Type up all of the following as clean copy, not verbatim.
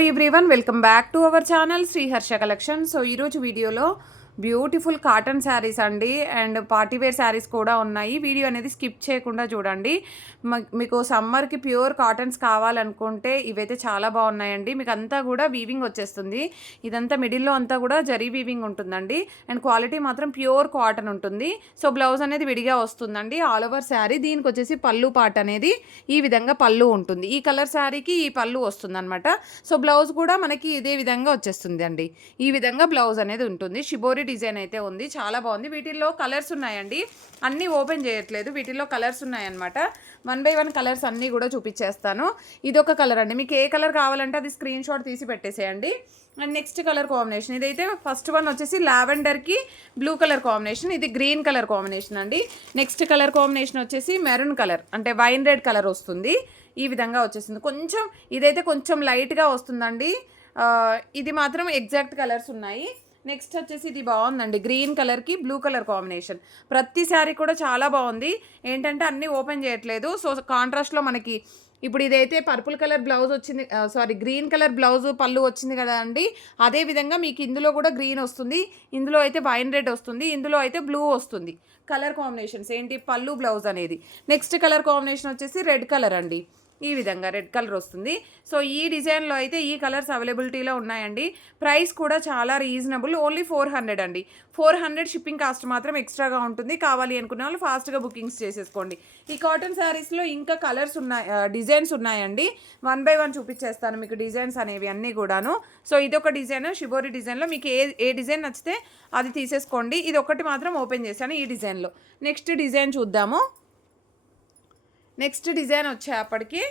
Everyone welcome back to our channel Shri Harsha collection. So ఈరోజు వీడియోలో beautiful cotton saris అండి and party wear saris కూడా ఉన్నాయి. వీడియో అనేది స్కిప్ చేయకుండా చూడండి. మీకు సమ్మర్కి ప్యూర్ కాటన్స్ కావాలనుకుంటే ఇవైతే చాలా బాగున్నాయండి. మీకు అంతా కూడా వీవింగ్ వచ్చేస్తుంది. ఇదంతా మిడిల్లో అంతా కూడా జరీ వీవింగ్ ఉంటుందండి అండ్ క్వాలిటీ మాత్రం ప్యూర్ కాటన్ ఉంటుంది. సో బ్లౌజ్ అనేది విడిగా వస్తుందండి ఆల్ ఓవర్ శారీ. దీనికి వచ్చేసి పళ్ళు పార్ట్ అనేది ఈ విధంగా పళ్ళు ఉంటుంది. ఈ కలర్ శారీకి ఈ పళ్ళు వస్తుంది అనమాట. సో బ్లౌజ్ కూడా మనకి ఇదే విధంగా వచ్చేస్తుంది అండి. ఈ విధంగా బ్లౌజ్ అనేది ఉంటుంది. షిబోరి డిజైన్ అయితే ఉంది, చాలా బాగుంది. వీటిల్లో కలర్స్ ఉన్నాయండి, అన్నీ ఓపెన్ చేయట్లేదు. వీటిల్లో కలర్స్ ఉన్నాయన్నమాట. 1 by 1 కలర్స్ అన్నీ కూడా చూపించేస్తాను. ఇదొక కలర్ అండి. మీకు ఏ కలర్ కావాలంటే అది స్క్రీన్ షాట్ తీసి పెట్టేసేయండి. అండ్ నెక్స్ట్ కలర్ కాంబినేషన్ ఇదైతే ఫస్ట్ వన్ వచ్చేసి లావెండర్కి బ్లూ కలర్ కాంబినేషన్, ఇది గ్రీన్ కలర్ కాంబినేషన్ అండి. నెక్స్ట్ కలర్ కాంబినేషన్ వచ్చేసి మెరూన్ కలర్ అంటే వైన్ రెడ్ కలర్ వస్తుంది. ఈ విధంగా వచ్చేసింది. కొంచెం ఇదైతే కొంచెం లైట్గా వస్తుందండి. ఇది మాత్రం ఎగ్జాక్ట్ కలర్స్ ఉన్నాయి. నెక్స్ట్ వచ్చేసి ఇది బాగుందండి, గ్రీన్ కలర్కి బ్లూ కలర్ కాంబినేషన్. ప్రతి శారీ కూడా చాలా బాగుంది. ఏంటంటే అన్నీ ఓపెన్ చేయట్లేదు. సో కాంట్రాస్ట్లో మనకి ఇప్పుడు ఇదైతే పర్పుల్ కలర్ బ్లౌజ్ వచ్చింది, గ్రీన్ కలర్ బ్లౌజ్ పళ్ళు వచ్చింది కదా అండి. అదేవిధంగా మీకు ఇందులో కూడా గ్రీన్ వస్తుంది, ఇందులో అయితే వైన్ రెడ్ వస్తుంది, ఇందులో అయితే బ్లూ వస్తుంది. కలర్ కాంబినేషన్స్ ఏంటి పళ్ళు బ్లౌజ్ అనేది. నెక్స్ట్ కలర్ కాంబినేషన్ వచ్చేసి రెడ్ కలర్ అండి. ఈ విధంగా రెడ్ కలర్ వస్తుంది. సో ఈ డిజైన్లో అయితే ఈ కలర్స్ అవైలబిలిటీలో ఉన్నాయండి. ప్రైస్ కూడా చాలా రీజనబుల్, ఓన్లీ 400 అండి. 400 షిప్పింగ్ కాస్ట్ మాత్రం ఎక్స్ట్రాగా ఉంటుంది. కావాలి అనుకునే వాళ్ళు ఫాస్ట్గా బుకింగ్స్ చేసేసుకోండి. ఈ కాటన్ శారీస్లో ఇంకా కలర్స్ ఉన్నాయి, డిజైన్స్ ఉన్నాయండి. 1 by 1 చూపించేస్తాను మీకు డిజైన్స్ అనేవి అన్నీ కూడాను. సో ఇదొక డిజైన్ షిబోరి డిజైన్లో మీకు ఏ డిజైన్ నచ్చితే అది తీసేసుకోండి. ఇది ఒకటి మాత్రం ఓపెన్ చేశాను ఈ డిజైన్లో. నెక్స్ట్ డిజైన్ చూద్దాము. నెక్స్ట్ డిజైన్ వచ్చేప్పటికి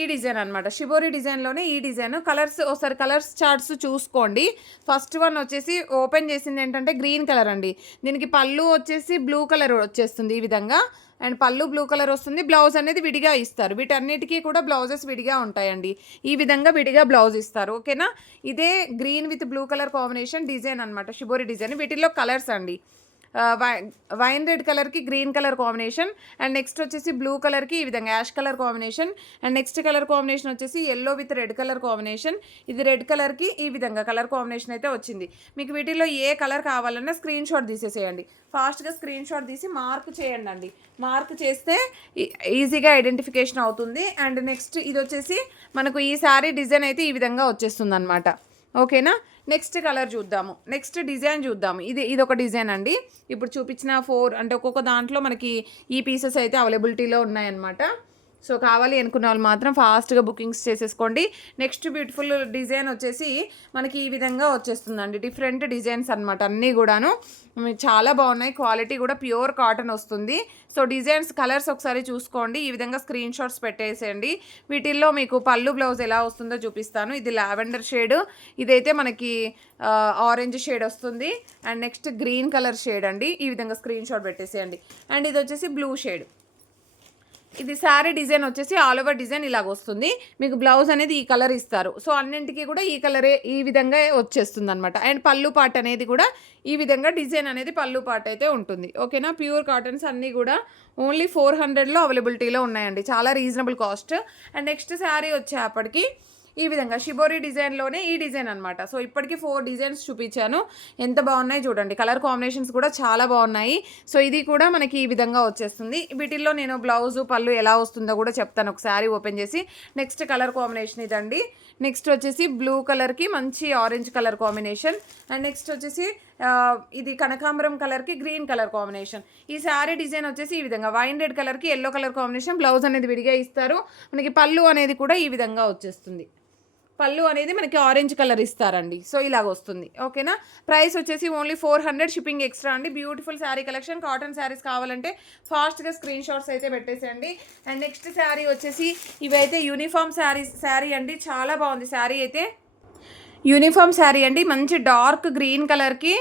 ఈ డిజైన్ అనమాట. షిబోరి డిజైన్లోనే ఈ డిజైన్. కలర్స్ ఒకసారి కలర్స్ చార్ట్స్ చూసుకోండి. ఫస్ట్ వన్ వచ్చేసి ఓపెన్ చేసింది ఏంటంటే గ్రీన్ కలర్ అండి. దీనికి పళ్ళు వచ్చేసి బ్లూ కలర్ వచ్చేస్తుంది ఈ విధంగా. అండ్ పళ్ళు బ్లూ కలర్ వస్తుంది. బ్లౌజ్ అనేది విడిగా ఇస్తారు. వీటన్నిటికీ కూడా బ్లౌజెస్ విడిగా ఉంటాయండి. ఈ విధంగా విడిగా బ్లౌజ్ ఇస్తారు. ఓకేనా. ఇదే green with blue colour combination design అనమాట, షిబోరి డిజైన్. వీటిల్లో కలర్స్ అండి, వైన్ రెడ్ కలర్కి green colour combination. And next వచ్చేసి బ్లూ కలర్కి ఈ విధంగా ash colour combination. And next colour combination వచ్చేసి yellow with red colour combination. ఇది రెడ్ కలర్కి ఈ విధంగా కలర్ కాంబినేషన్ అయితే వచ్చింది. మీకు వీటిలో ఏ కలర్ కావాలన్నా స్క్రీన్ షాట్ తీసేసేయండి. ఫాస్ట్గా స్క్రీన్ షాట్ తీసి మార్క్ చేయండి అండి. మార్క్ చేస్తే ఈజీగా ఐడెంటిఫికేషన్ అవుతుంది. అండ్ నెక్స్ట్ ఇది వచ్చేసి మనకు ఈ శారీ డిజైన్ అయితే ఈ విధంగా వచ్చేస్తుంది అనమాట. ఓకేనా. నెక్స్ట్ కలర్ చూద్దాము, నెక్స్ట్ డిజైన్ చూద్దాము. ఇది ఒక డిజైన్ అండి. ఇప్పుడు చూపించిన 4 అంటే ఒక్కొక్క దాంట్లో మనకి ఈ పీసెస్ అయితే అవైలబిలిటీలో ఉన్నాయన్నమాట. సో కావాలి అనుకున్న వాళ్ళు మాత్రం ఫాస్ట్గా బుకింగ్స్ చేసేసుకోండి. నెక్స్ట్ బ్యూటిఫుల్ డిజైన్ వచ్చేసి మనకి ఈ విధంగా వచ్చేస్తుందండి. డిఫరెంట్ డిజైన్స్ అనమాట అన్నీ కూడాను. చాలా బాగున్నాయి. క్వాలిటీ కూడా ప్యూర్ కాటన్ వస్తుంది. సో డిజైన్స్ కలర్స్ ఒకసారి చూసుకోండి. ఈ విధంగా స్క్రీన్ షాట్స్ పెట్టేసేయండి. వీటిల్లో మీకు పళ్ళు బ్లౌజ్ ఎలా వస్తుందో చూపిస్తాను. ఇది లావెండర్ షేడ్, ఇదైతే మనకి ఆరెంజ్ షేడ్ వస్తుంది. And next green colour shade అండి. ఈ విధంగా స్క్రీన్ షాట్ పెట్టేసేయండి. అండ్ ఇది వచ్చేసి బ్లూ షేడ్. ఇది శారీ డిజైన్ వచ్చేసి ఆల్ ఓవర్ డిజైన్ ఇలాగ వస్తుంది. మీకు బ్లౌజ్ అనేది ఈ కలర్ ఇస్తారు. సో అన్నింటికి కూడా ఈ కలరే ఈ విధంగా వచ్చేస్తుంది అనమాట. అండ్ పళ్ళు పార్ట్ అనేది కూడా ఈ విధంగా డిజైన్ అనేది పళ్ళు పార్ట్ అయితే ఉంటుంది. ఓకేనా. ప్యూర్ కాటన్స్ అన్నీ కూడా ఓన్లీ 400లో అవైలబిలిటీలో ఉన్నాయండి. చాలా reasonable cost. And next sari వచ్చేప్పటికి ఈ విధంగా షిబోరి డిజైన్లోనే ఈ డిజైన్ అనమాట. సో ఇప్పటికీ 4 డిజైన్స్ చూపించాను. ఎంత బాగున్నాయి చూడండి. కలర్ కాంబినేషన్స్ కూడా చాలా బాగున్నాయి. సో ఇది కూడా మనకి ఈ విధంగా వచ్చేస్తుంది. వీటిల్లో నేను బ్లౌజు పళ్ళు ఎలా వస్తుందో కూడా చెప్తాను ఒక శారీ ఓపెన్ చేసి. నెక్స్ట్ కలర్ కాంబినేషన్ ఇదండి. నెక్స్ట్ వచ్చేసి బ్లూ కలర్కి మంచి orange colour combination. And next వచ్చేసి ఇది కనకాంబరం కలర్కి గ్రీన్ కలర్ కాంబినేషన్. ఈ శారీ డిజైన్ వచ్చేసి ఈ విధంగా వైన్ రెడ్ కలర్కి ఎల్లో కలర్ కాంబినేషన్. బ్లౌజ్ అనేది విడిగా ఇస్తారు. మనకి పళ్ళు అనేది కూడా ఈ విధంగా వచ్చేస్తుంది. పళ్ళు అనేది మనకి ఆరెంజ్ కలర్ ఇస్తారండి. సో ఇలాగ వస్తుంది. ఓకేనా. ప్రైస్ వచ్చేసి ఓన్లీ 400 షిప్పింగ్ ఎక్స్ట్రా అండి. Beautiful sari collection. Cotton saris కావాలంటే ఫాస్ట్గా స్క్రీన్ షాట్స్ అయితే పెట్టేసేయండి. అండ్ నెక్స్ట్ శారీ వచ్చేసి ఇవైతే యూనిఫామ్ శారీ అండి. చాలా బాగుంది శారీ అయితే. యూనిఫామ్ శారీ అండి, మంచి డార్క్ గ్రీన్ కలర్కి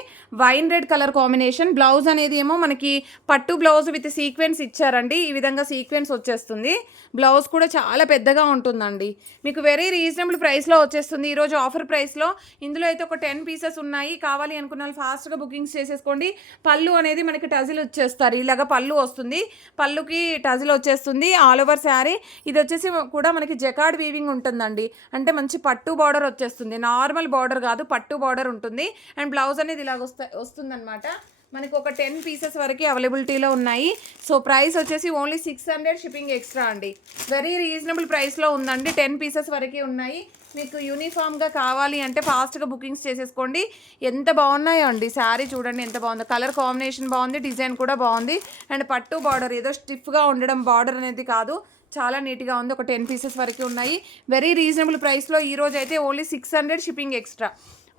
wine red colour combination. Blouse అనేది ఏమో మనకి పట్టు బ్లౌజ్ విత్ సీక్వెన్స్ ఇచ్చారండి. ఈ విధంగా సీక్వెన్స్ వచ్చేస్తుంది. బ్లౌజ్ కూడా చాలా పెద్దగా ఉంటుందండి. మీకు వెరీ రీజనబుల్ ప్రైస్లో వచ్చేస్తుంది ఈరోజు ఆఫర్ ప్రైస్లో. ఇందులో అయితే ఒక 10 పీసెస్ ఉన్నాయి. కావాలి అనుకున్న వాళ్ళు ఫాస్ట్గా బుకింగ్స్ చేసేసుకోండి. పళ్ళు అనేది మనకి టజిల్ వచ్చేస్తారు, ఇలాగ పళ్ళు వస్తుంది, పళ్ళుకి టజిల్ వచ్చేస్తుంది. ఆల్ ఓవర్ శారీ ఇది వచ్చేసి కూడా మనకి జకార్డ్ వీవింగ్ ఉంటుందండి, అంటే మంచి పట్టు బార్డర్ వచ్చేస్తుంది. నార్మల్ బార్డర్ కాదు, పట్టు బార్డర్ ఉంటుంది. అండ్ బ్లౌజ్ అనేది ఇలాగ వస్తుందన్నమాట. మనకి ఒక 10 పీసెస్ వరకు అవైలబిలిటీలో ఉన్నాయి. సో ప్రైస్ వచ్చేసి ఓన్లీ 600 షిప్పింగ్ ఎక్స్ట్రా అండి. వెరీ రీజనబుల్ ప్రైస్లో ఉందండి. 10 పీసెస్ వరకు ఉన్నాయి. మీకు యూనిఫామ్గా కావాలి అంటే ఫాస్ట్గా బుకింగ్స్ చేసేసుకోండి. ఎంత బాగున్నాయో అండి, శారీ చూడండి ఎంత బాగుందో. కలర్ కాంబినేషన్ బాగుంది, డిజైన్ కూడా బాగుంది. అండ్ పట్టు బార్డర్ ఏదో స్టిఫ్గా ఉండడం బార్డర్ అనేది కాదు, చాలా నీట్గా ఉంది. ఒక 10 పీసెస్ వరకు ఉన్నాయి. వెరీ రీజనబుల్ ప్రైస్లో ఈరోజు అయితే ఓన్లీ 600 షిప్పింగ్ ఎక్స్ట్రా.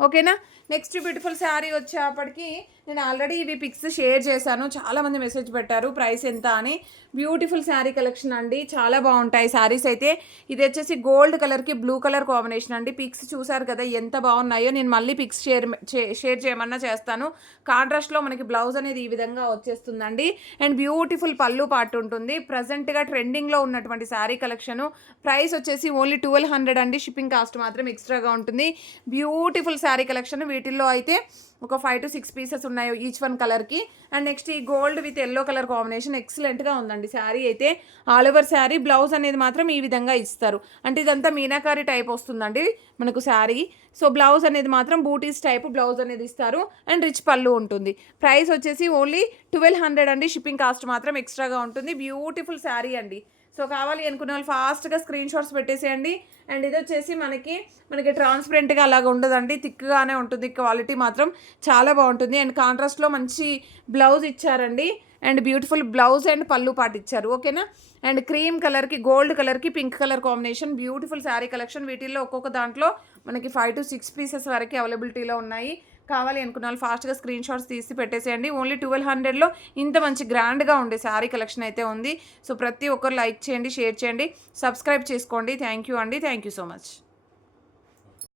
ఓకేనా. నెక్స్ట్ బ్యూటిఫుల్ శారీ వచ్చేప్పటికి నేను ఆల్రెడీ ఇవి పిక్స్ షేర్ చేశాను, చాలామంది మెసేజ్ పెట్టారు ప్రైస్ ఎంత అని. బ్యూటిఫుల్ శారీ కలెక్షన్ అండి, చాలా బాగుంటాయి శారీస్ అయితే. ఇది వచ్చేసి గోల్డ్ కలర్కి బ్లూ కలర్ కాంబినేషన్ అండి. పిక్స్ చూసారు కదా ఎంత బాగున్నాయో. నేను మళ్ళీ పిక్స్ షేర్ చేయమన్నా చేస్తాను. కాంట్రాస్ట్లో మనకి బ్లౌజ్ అనేది ఈ విధంగా వచ్చేస్తుందండి. అండ్ బ్యూటిఫుల్ పళ్ళు పాటు ఉంటుంది. ప్రజెంట్గా ట్రెండింగ్లో ఉన్నటువంటి శారీ కలెక్షను. ప్రైస్ వచ్చేసి ఓన్లీ 1200 అండి. షిప్పింగ్ కాస్ట్ మాత్రం ఎక్స్ట్రాగా ఉంటుంది. Beautiful sari collection. వీటిల్లో అయితే ఒక 5 to 6 పీసెస్ ఉన్నాయి ఈచ్ వన్ కలర్కి. అండ్ నెక్స్ట్ ఈ gold with yellow colour combination ఎక్సలెంట్గా ఉందండి శారీ అయితే. ఆల్ ఓవర్ శారీ బ్లౌజ్ అనేది మాత్రం ఈ విధంగా ఇస్తారు, అంటే ఇదంతా మీనాకారి టైప్ వస్తుందండి మనకు శారీ. సో బ్లౌజ్ అనేది మాత్రం బూటీస్ టైప్ బ్లౌజ్ అనేది ఇస్తారు. అండ్ రిచ్ పళ్ళు ఉంటుంది. ప్రైస్ వచ్చేసి ఓన్లీ 1200 అండి. షిప్పింగ్ కాస్ట్ మాత్రం ఎక్స్ట్రాగా ఉంటుంది. బ్యూటిఫుల్ శారీ అండి. సో కావాలి అనుకున్న వాళ్ళు ఫాస్ట్గా స్క్రీన్ షాట్స్ పెట్టేసేయండి. అండ్ ఇది వచ్చేసి మనకి ట్రాన్స్పరెంట్గా అలాగ ఉండదండి, థిక్గానే ఉంటుంది. క్వాలిటీ మాత్రం చాలా బాగుంటుంది. అండ్ కాంట్రాస్ట్లో మంచి బ్లౌజ్ ఇచ్చారండి. అండ్ బ్యూటిఫుల్ బ్లౌజ్ అండ్ పళ్ళు పాటు ఇచ్చారు. ఓకేనా. అండ్ క్రీమ్ కలర్కి గోల్డ్ కలర్కి pink colour combination. Beautiful sari collection. వీటిల్లో ఒక్కొక్క దాంట్లో మనకి 5 to 6 పీసెస్ వరకు అవైలబిలిటీలో ఉన్నాయి. కావాలి అనుకున్న వాళ్ళు ఫాస్ట్గా స్క్రీన్ షాట్స్ తీసి పెట్టేసేయండి. ఓన్లీ 1200లో ఇంత మంచి గ్రాండ్గా ఉండే శారీ కలెక్షన్ అయితే ఉంది. సో ప్రతి ఒక్కరు లైక్ చేయండి, షేర్ చేయండి, సబ్స్క్రైబ్ చేసుకోండి. థ్యాంక్ యూ అండి. Thank you so much.